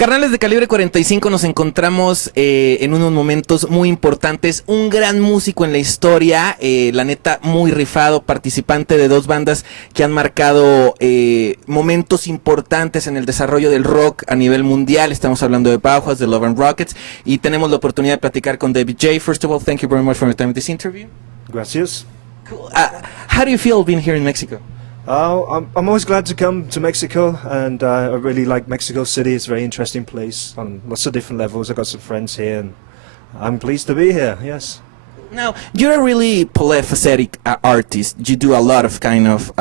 Carnales de Calibre 45, nos encontramos en unos momentos muy importantes. Un gran músico en la historia, la neta, muy rifado, participante de dos bandas que han marcado momentos importantes en el desarrollo del rock a nivel mundial. Estamos hablando de Bauhaus, de Love and Rockets, y tenemos la oportunidad de platicar con David J. First of all, thank you very much for your time in this interview. Gracias. Cool. How do you feel being here in Mexico? I'm always glad to come to Mexico, and I really like Mexico City. It's a very interesting place on lots of different levels. I've got some friends here, and I'm pleased to be here, yes. Now, you're a really polyphacetic artist. You do a lot of kind of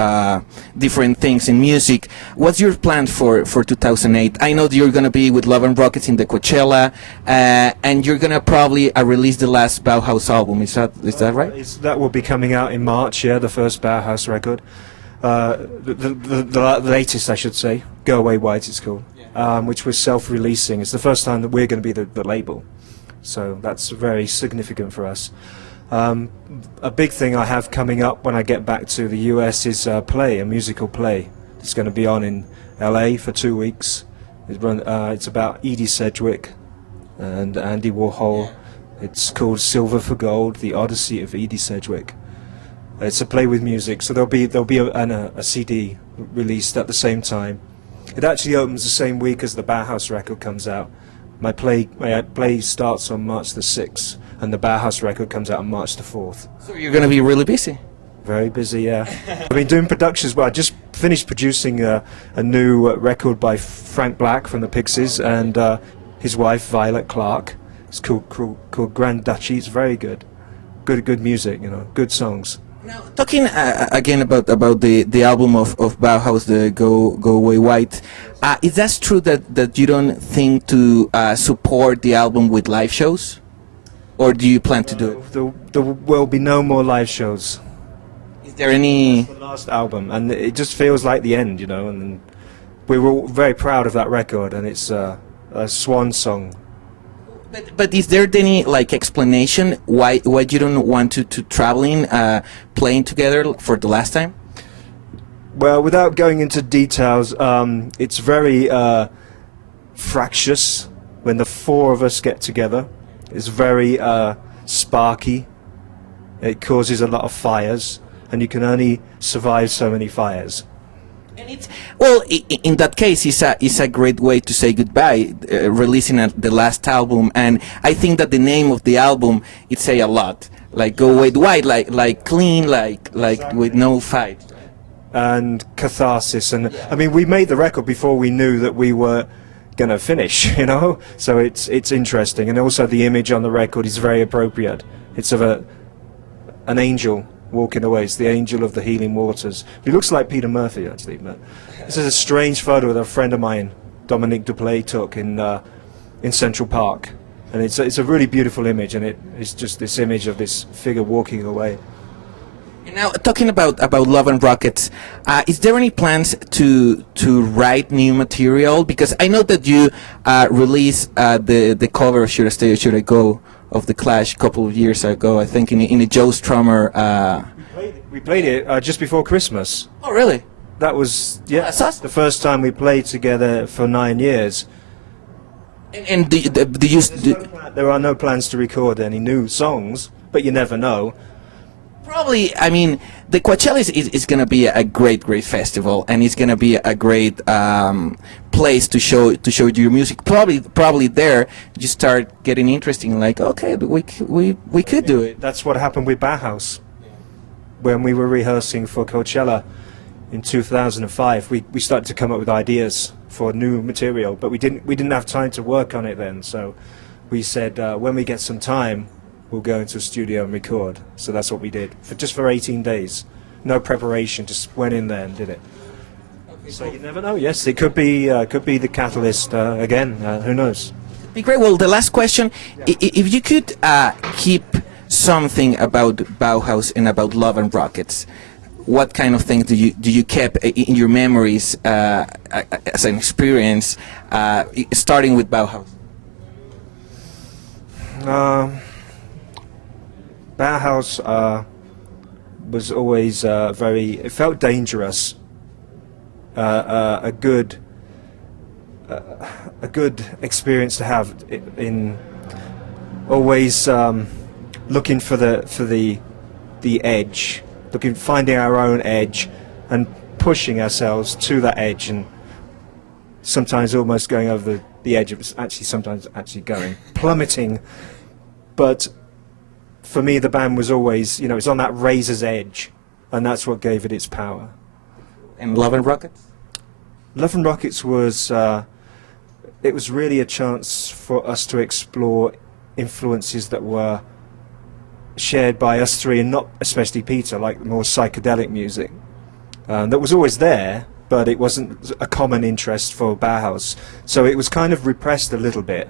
different things in music. What's your plan for 2008? I know that you're going to be with Love and Rockets in the Coachella, and you're going to probably release the last Bauhaus album. Is that right? That will be coming out in March, yeah, the first Bauhaus record. The latest, I should say, Go Away White it's called, which was self-releasing. It's the first time that we're going to be the label, so that's very significant for us. A big thing I have coming up when I get back to the US is a musical play. It's going to be on in LA for 2 weeks. It's about Edie Sedgwick and Andy Warhol. It's called Silver for Gold, The Odyssey of Edie Sedgwick. It's a play with music, so there'll be a CD released at the same time. It actually opens the same week as the Bauhaus record comes out. My play starts on March the 6th, and the Bauhaus record comes out on March the 4th. So you're going to be really busy. Very busy, yeah. I've been doing productions. Well, I just finished producing a new record by Frank Black from the Pixies and his wife Violet Clark. It's called Grand Duchy. It's very good. Good music, you know, good songs. Now, talking again about the album of Bauhaus, the Go Away White, is that true that you don't think to support the album with live shows, or do you plan to do it? There will be no more live shows. Is there any? That's the last album, and it just feels like the end, you know. And we were all very proud of that record, and it's a swan song. But is there any explanation why you don't want to traveling, playing together for the last time? Well, without going into details, it's very fractious when the four of us get together. It's very sparky. It causes a lot of fires, and you can only survive so many fires. And in that case, it's a great way to say goodbye, releasing the last album. And I think that the name of the album, it say a lot. Like Go Away White, like clean, like with no fight. And catharsis. And I mean, we made the record before we knew that we were going to finish, you know. So it's interesting. And also the image on the record is very appropriate. It's of an angel walking away. It's the angel of the healing waters. He looks like Peter Murphy, actually. But this is a strange photo that a friend of mine, Dominique Duplay, took in Central Park, and it's a really beautiful image, and it's just this image of this figure walking away. And now, talking about Love and Rockets, is there any plans to write new material? Because I know that you released the cover of Should I Stay or Should I Go of The Clash a couple of years ago, I think in a Joe Strummer. We played it just before Christmas. Oh, really? That was, yeah, that's awesome. The first time we played together for 9 years. And there are no plans to record any new songs, but you never know. Probably, I mean, the Coachella is going to be a great festival, and it's going to be a great place to show your music. Probably there you start getting interesting. Like, okay, we could do it. That's what happened with Bauhaus. When we were rehearsing for Coachella in 2005, we started to come up with ideas for new material, but we didn't have time to work on it then. So we said when we get some time, we'll go into a studio and record. So that's what we did for 18 days. No preparation, just went in there and did it. Okay, so you never know. Yes, it could be the catalyst again. Who knows? Be great. Well, the last question: if you could keep something about Bauhaus and about Love and Rockets, what kind of things do you keep in your memories as an experience, starting with Bauhaus? Bauhaus was always it felt dangerous. A good a good experience to have in always looking for the edge, finding our own edge, and pushing ourselves to that edge, and sometimes almost going over the edge. It was sometimes going plummeting, but for me the band was always, it's on that razor's edge, and that's what gave it its power. And Love and Rockets? Love and Rockets was it was really a chance for us to explore influences that were shared by us three, and not especially Peter, like more psychedelic music. That was always there, but it wasn't a common interest for Bauhaus. So it was kind of repressed a little bit.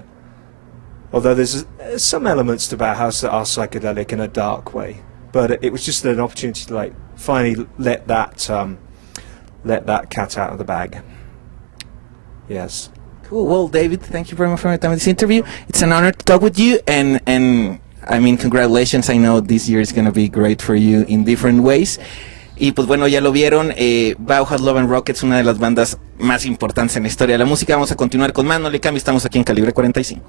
Although there's some elements to Bauhaus that are psychedelic in a dark way. But it was just an opportunity to finally let that cat out of the bag. Yes. Cool. Well, David, thank you very much for your time in this interview. It's an honor to talk with you, and I mean, congratulations. I know this year is going to be great for you in different ways. Y pues bueno, ya lo vieron, Bauhaus, Love and Rockets, una de las bandas más importantes en la historia de la música. Vamos a continuar con más, no le cambie, estamos aquí en Calibre 45.